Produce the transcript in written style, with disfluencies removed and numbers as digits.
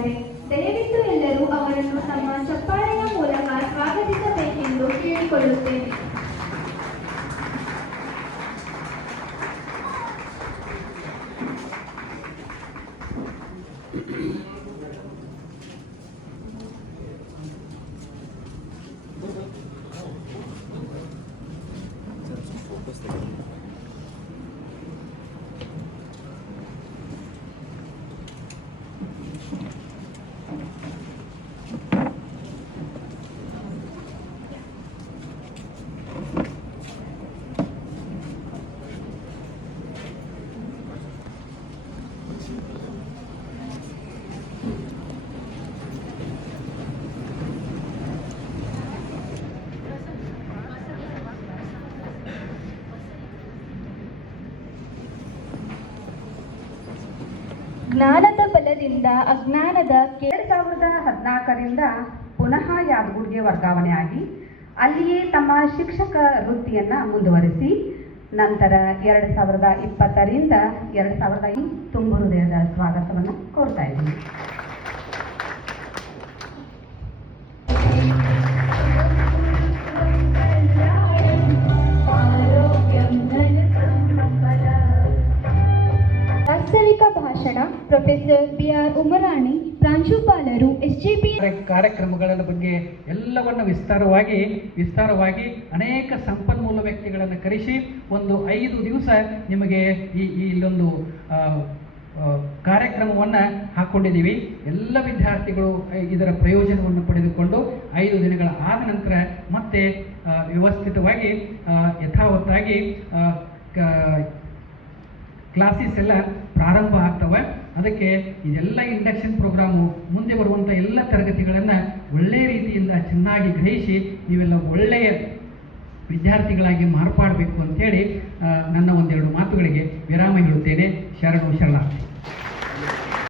ಬಂದಿದ್ದಾರೆ. ದಯವಿಟ್ಟು ಎಲ್ಲರೂ ಅವರನ್ನು ತಮ್ಮ ಚಪ್ಪಾಳೆಯ ಮೂಲಕ ಸ್ವಾಗತಿಸಬೇಕೆಂದು ಕೇಳಿಕೊಳ್ಳುತ್ತೇನೆ. ಜ್ಞಾನದ ಬಲದಿಂದ ಅಜ್ಞಾನದ 2014ರಿಂದ ಪುನಃ ಯಾದಗಿರಿಗೆ ವರ್ಗಾವಣೆ ಆಗಿ ಅಲ್ಲಿಯೇ ತಮ್ಮ ಶಿಕ್ಷಕ ವೃತ್ತಿಯನ್ನು ಮುಂದುವರಿಸಿ ನಂತರ 2020ರಿಂದ 2000 ತುಂಬ ಹೃದಯದ ಸ್ವಾಗತವನ್ನು ಕೋರ್ತಾ ಇದ್ದೀನಿ. ವಾಸ್ತವಿಕ ಭಾಷಣ ಪ್ರೊಫೆಸರ್ BR ಉಮರಾಣಿ, ಪ್ರಾಂಶುಪಾಲರು SJP. ಕಾರ್ಯಕ್ರಮಗಳ ಬಗ್ಗೆ ಎಲ್ಲವನ್ನು ವಿಸ್ತಾರವಾಗಿ ಅನೇಕ ಸಂಪನ್ಮೂಲ ವ್ಯಕ್ತಿಗಳನ್ನು ಕರೆಸಿ ಒಂದು 5 ದಿವಸ ನಿಮಗೆ ಇಲ್ಲೊಂದು ಕಾರ್ಯಕ್ರಮವನ್ನು ಹಾಕ್ಕೊಂಡಿದ್ದೀವಿ. ಎಲ್ಲ ವಿದ್ಯಾರ್ಥಿಗಳು ಇದರ ಪ್ರಯೋಜನವನ್ನು ಪಡೆದುಕೊಂಡು 5 ದಿನಗಳ ಆದ ನಂತರ ಮತ್ತೆ ವ್ಯವಸ್ಥಿತವಾಗಿ ಯಥಾವತ್ತಾಗಿ ಕ್ಲಾಸಸ್ ಎಲ್ಲ ಪ್ರಾರಂಭ ಆಗ್ತವೆ. ಅದಕ್ಕೆ ಇದೆಲ್ಲ ಇಂಡಕ್ಷನ್ ಪ್ರೋಗ್ರಾಮು ಮುಂದೆ ಬರುವಂಥ ಎಲ್ಲ ತರಗತಿಗಳನ್ನು ಒಳ್ಳೆಯ ರೀತಿಯಿಂದ ಚೆನ್ನಾಗಿ ಗ್ರಹಿಸಿ ನೀವೆಲ್ಲ ಒಳ್ಳೆಯ ವಿದ್ಯಾರ್ಥಿಗಳಾಗಿ ಮಾರ್ಪಾಡಬೇಕು ಅಂತೇಳಿ ನನ್ನ ಒಂದೆರಡು ಮಾತುಗಳಿಗೆ ವಿರಾಮ ಹೇಳುತ್ತೇನೆ. ಶರಣು ಶರಣಾರ್ಥಿ.